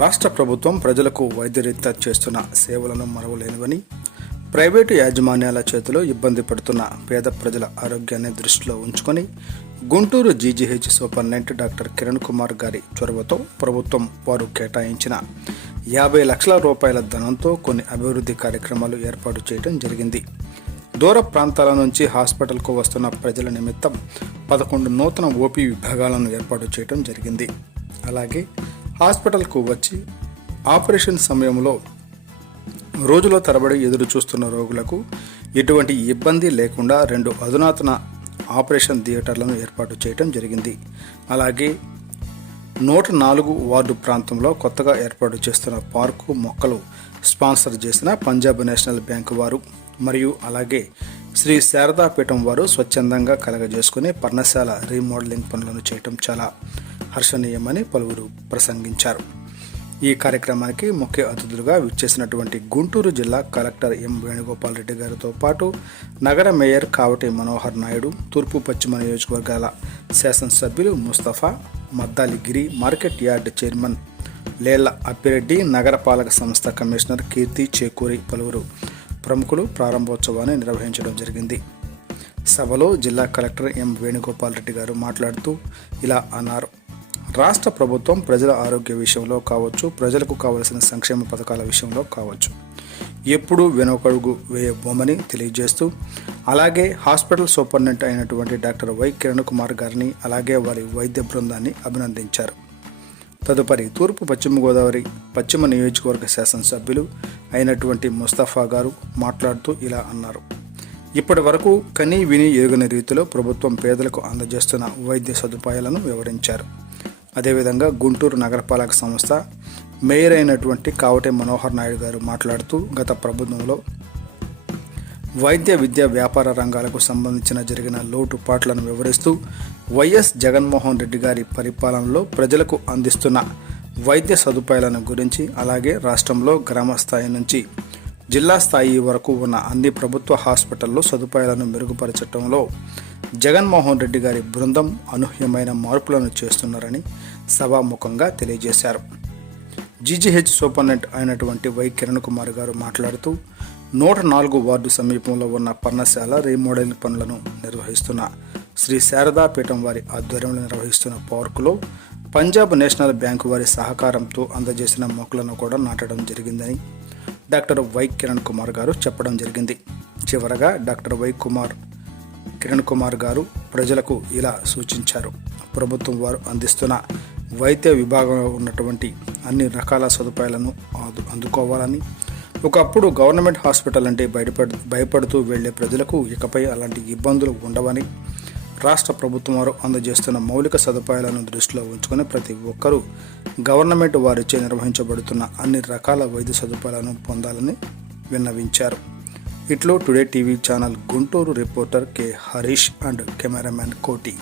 రాష్ట్ర ప్రభుత్వం ప్రజలకు వైద్యరీత్యా చేస్తున్న సేవలను మరవలేనివని, ప్రైవేటు యాజమాన్యాల చేతిలో ఇబ్బంది పడుతున్న పేద ప్రజల ఆరోగ్యాన్ని దృష్టిలో ఉంచుకొని Guntur GGH superintendent doctor Kiran Kumar గారి చొరవతో ప్రభుత్వం వారు కేటాయించిన 50 లక్షల రూపాయల ధనంతో కొన్ని అభివృద్ధి కార్యక్రమాలు ఏర్పాటు చేయడం జరిగింది. దూర ప్రాంతాల నుంచి హాస్పిటల్కు వస్తున్న ప్రజల నిమిత్తం 11 నూతన ఓపీ విభాగాలను ఏర్పాటు చేయడం జరిగింది. అలాగే హాస్పిటల్కు వచ్చి ఆపరేషన్ సమయంలో రోజుల తరబడి ఎదురు చూస్తున్న రోగులకు ఎటువంటి ఇబ్బంది లేకుండా 2 అధునాతన ఆపరేషన్ థియేటర్లను ఏర్పాటు చేయడం జరిగింది. అలాగే 104 వార్డు ప్రాంతంలో కొత్తగా ఏర్పాటు చేస్తున్న పార్కు మొక్కలు స్పాన్సర్ చేసిన పంజాబ్ నేషనల్ బ్యాంకు వారు మరియు అలాగే శ్రీ శారదాపీఠం వారు స్వచ్ఛందంగా కలగజేసుకుని పర్ణశాల రీమోడలింగ్ పనులను చేయటం చాలా హర్షణీయమని పలువురు ప్రసంగించారు. ఈ కార్యక్రమానికి ముఖ్య అతిథులుగా విచ్చేసినటువంటి గుంటూరు జిల్లా కలెక్టర్ ఎం వేణుగోపాల్ రెడ్డి గారితో పాటు నగర మేయర్ కావటి మనోహర్ నాయుడు, తూర్పు పశ్చిమ నియోజకవర్గాల శాసనసభ్యులు ముస్తఫా, మద్దాలి గిరి, market yard chairman Lella Appireddy, నగరపాలక సంస్థ కమిషనర్ కీర్తి చేకూరి పలువురు ప్రముఖులు ప్రారంభోత్సవాన్ని నిర్వహించడం జరిగింది. సభలో జిల్లా కలెక్టర్ ఎం వేణుగోపాల్ రెడ్డి గారు మాట్లాడుతూ ఇలా అన్నారు. రాష్ట్ర ప్రభుత్వం ప్రజల ఆరోగ్య విషయంలో కావచ్చు, ప్రజలకు కావలసిన సంక్షేమ పథకాల విషయంలో కావచ్చు, ఎప్పుడూ వెనుకడుగు వేయబోమని తెలియజేస్తూ అలాగే హాస్పిటల్ సూపరింటెండెంట్ అయినటువంటి డాక్టర్ వై కిరణ్ కుమార్ గారిని అలాగే వారి వైద్య బృందాన్ని అభినందించారు. తదుపరి తూర్పు పశ్చిమ గోదావరి పశ్చిమ నియోజకవర్గ శాసనసభ్యులు అయినటువంటి ముస్తఫా గారు మాట్లాడుతూ ఇలా అన్నారు. ఇప్పటి వరకు కనీ విని ఎరుగని రీతిలో ప్రభుత్వం పేదలకు అందజేస్తున్న వైద్య సదుపాయాలను వివరించారు. అదేవిధంగా గుంటూరు నగరపాలక సంస్థ మేయర్ అయినటువంటి కావటి మనోహర్ నాయుడు గారు మాట్లాడుతూ గత ప్రభుత్వంలో వైద్య విద్య వ్యాపార రంగాలకు సంబంధించిన జరిగిన లోటుపాట్లను వివరిస్తూ వైఎస్ జగన్మోహన్ రెడ్డి గారి పరిపాలనలో ప్రజలకు అందిస్తున్న వైద్య సదుపాయాలను గురించి, అలాగే రాష్ట్రంలో గ్రామ స్థాయి నుంచి జిల్లా స్థాయి వరకు ఉన్న అన్ని ప్రభుత్వ హాస్పిటల్లో సదుపాయాలను మెరుగుపరచడంలో జగన్మోహన్ రెడ్డి గారి బృందం అనూహ్యమైన మార్పులను చేస్తున్నారని సభాముఖంగా తెలియజేశారు. జీజీహెచ్ సూపరింటెండెంట్ అయినటువంటి వై కిరణ్ కుమార్ గారు మాట్లాడుతూ 104 వార్డు సమీపంలో ఉన్న పర్ణశాల రీమోడలింగ్ పనులను నిర్వహిస్తున్న శ్రీ శారదాపీఠం వారి ఆధ్వర్యంలో నిర్వహిస్తున్న పార్కులో పంజాబ్ నేషనల్ బ్యాంకు వారి సహకారంతో అందజేసిన మొక్కలను కూడా నాటడం జరిగిందని డాక్టర్ వై కిరణ్ కుమార్ గారు చెప్పడం జరిగింది. చివరగా డాక్టర్ కిరణ్ కుమార్ గారు ప్రజలకు ఇలా సూచించారు. ప్రభుత్వం వారు అందిస్తున్న వైద్య విభాగంలో ఉన్నటువంటి అన్ని రకాల సదుపాయాలను అందుకోవాలని, ఒకప్పుడు గవర్నమెంట్ హాస్పిటల్ అంటే భయపడుతూ వెళ్లే ప్రజలకు ఇకపై అలాంటి ఇబ్బందులు ఉండవని, రాష్ట్ర ప్రభుత్వం వారు అందజేస్తున్న మౌలిక సదుపాయాలను దృష్టిలో ఉంచుకొని ప్రతి ఒక్కరూ గవర్నమెంట్ వారిచే నిర్వహించబడుతున్న అన్ని రకాల వైద్య సదుపాయాలను పొందాలని విన్నవించారు. ఇట్లో today TV channel Guntur reporter K Harish and cameraman కోటి.